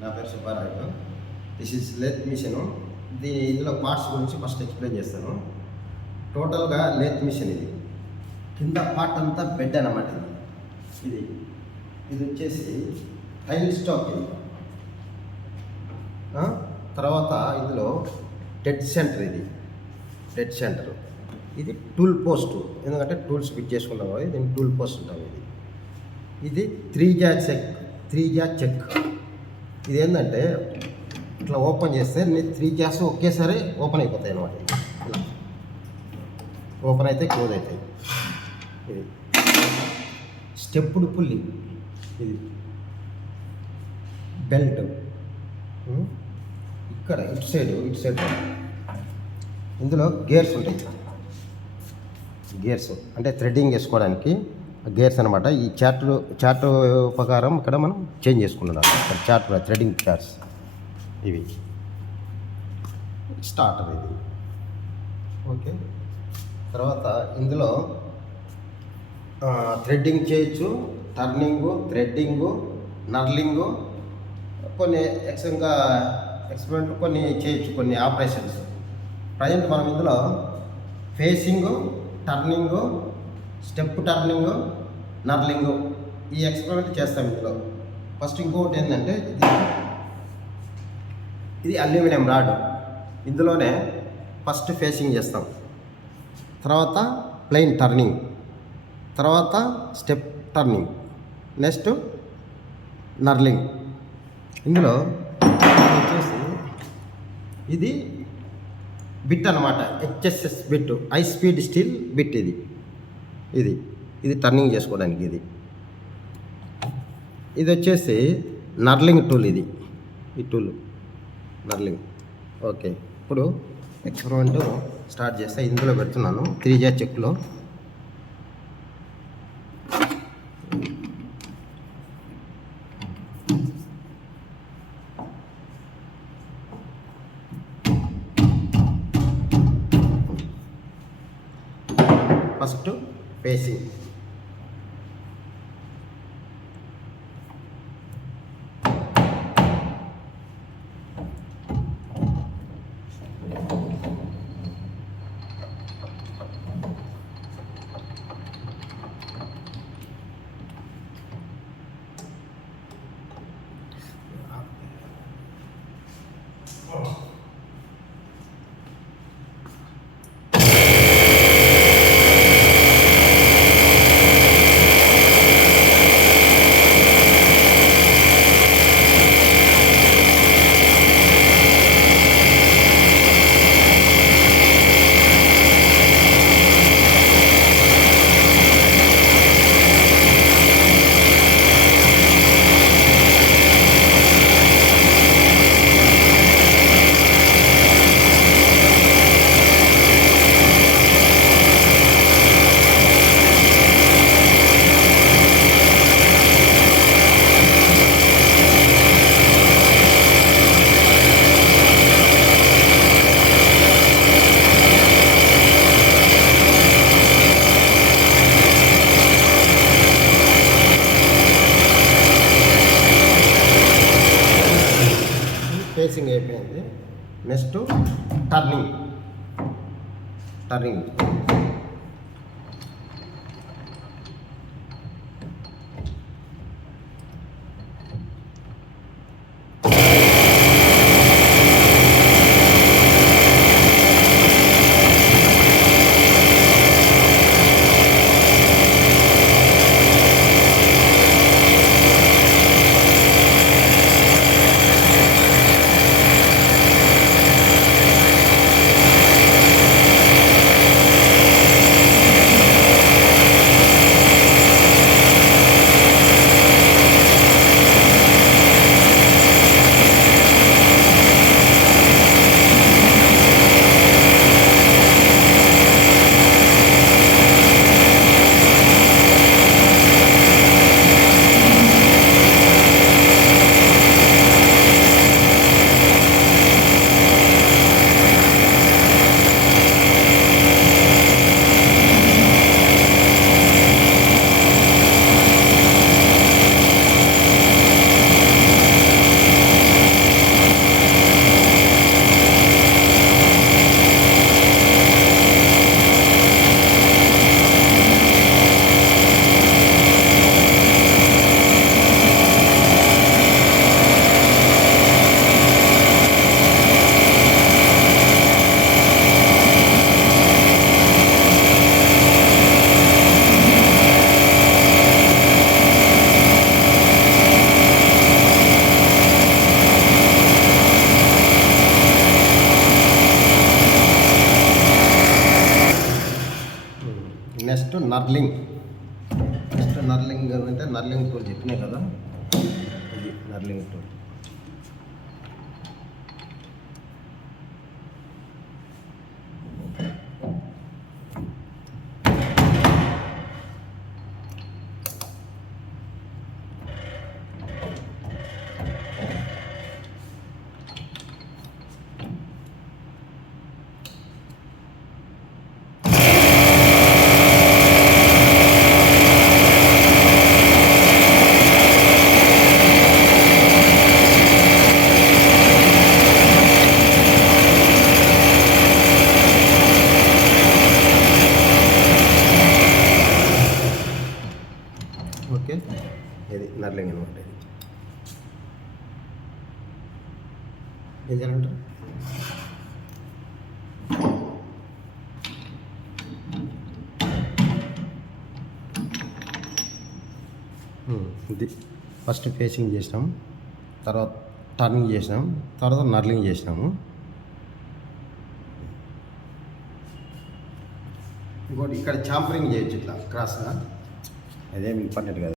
నా పేరు Subbarayudu. This is lathe machine. ఇందులో పార్ట్స్ గురించి ఫస్ట్ ఎక్స్ప్లెయిన్ చేస్తాను. టోటల్గా లేత్ మిషన్ ఇది. కింద పార్ట్ అంతా బెడ్ అన్నమాట. ఇది ఇది వచ్చేసి టైల్ స్టాక్ ఇది. తర్వాత ఇందులో డెడ్ సెంటర్, ఇది డెడ్ సెంటర్. ఇది టూల్ పోస్ట్, ఎందుకంటే టూల్స్ ఫిట్ చేసుకున్నాం కదా, దీనికి టూల్ పోస్ట్ ఉంటాం. ఇది 3 జా చెక్. ఇది ఏంటంటే ఇట్లా ఓపెన్ చేస్తే 3 జాస్ ఒకేసారి ఓపెన్ అయిపోతాయి అన్నమాట. ఇలా ఓపెన్ అయితే క్లోజ్ అవుతాయి. ఇది స్టెప్పుడు పుల్లి, ఇది బెల్ట్. ఇక్కడ ఇటు సైడ్ ఇందులో గేర్స్ ఉంటాయి. గేర్స్ అంటే థ్రెడ్డింగ్ చేసుకోవడానికి గేర్స్ అనమాట. ఈ చార్ట్ ప్రకారం ఇక్కడ మనం చేంజ్ చేసుకున్నాం. ఇక్కడ చార్ట్ థ్రెడ్డింగ్ చార్ట్స్ ఇవి. స్టార్టర్ ఇది. ఓకే, తర్వాత ఇందులో థ్రెడ్డింగ్ చేయొచ్చు, టర్నింగు, థ్రెడ్డింగు, నర్లింగు, కొన్ని ఎక్స్పెరిమెంట్ కొన్ని చేయొచ్చు, కొన్ని ఆపరేషన్స్. ప్రజెంట్ మనం ఇందులో facing, turning, step turning, knurling ఈ ఎక్స్పెరిమెంట్ చేస్తాం ఇందులో. ఫస్ట్ ఇంకొకటి ఏంటంటే ఇది అల్యూమినియం రాడ్. ఇందులోనే ఫస్ట్ ఫేసింగ్ చేస్తాం, తర్వాత ప్లెయిన్ టర్నింగ్, తర్వాత స్టెప్ టర్నింగ్, నెక్స్ట్ నర్లింగ్. ఇందులో వచ్చేసి ఇది బిట్ అనమాట, HSS bit, high speed steel bit. ఇది టర్నింగ్ చేసుకోవడానికి. ఇది వచ్చేసి నర్లింగ్ టూల్. ఈ టూల్ నర్లింగ్. ఓకే, ఇప్పుడు ఎక్స్పెరిమెంట్ స్టార్ట్ చేస్తే ఇందులో పెడుతున్నాను 3 జా చెక్లో. First facing. ఫేసింగ్ అయిపోయింది. Next turning. Knurling. First knurling అంటే నర్లింగ్ టూల్ చెప్పినాయి కదా, ఇది నర్లింగ్ టూల్. ఓకే, ఇది నర్లింగ్ అనమాట. ఇది ఏం చేయాలంటారు? ఇది ఫస్ట్ ఫేసింగ్ చేసినాం, తర్వాత టర్నింగ్ చేసినాం, తర్వాత నర్లింగ్ చేసినాము. ఇంకోటి ఇక్కడ చాంపరింగ్ చేయొచ్చు ఇట్లా క్రాస్గా, అదేమి ఇంపార్టెంట్ కాదు.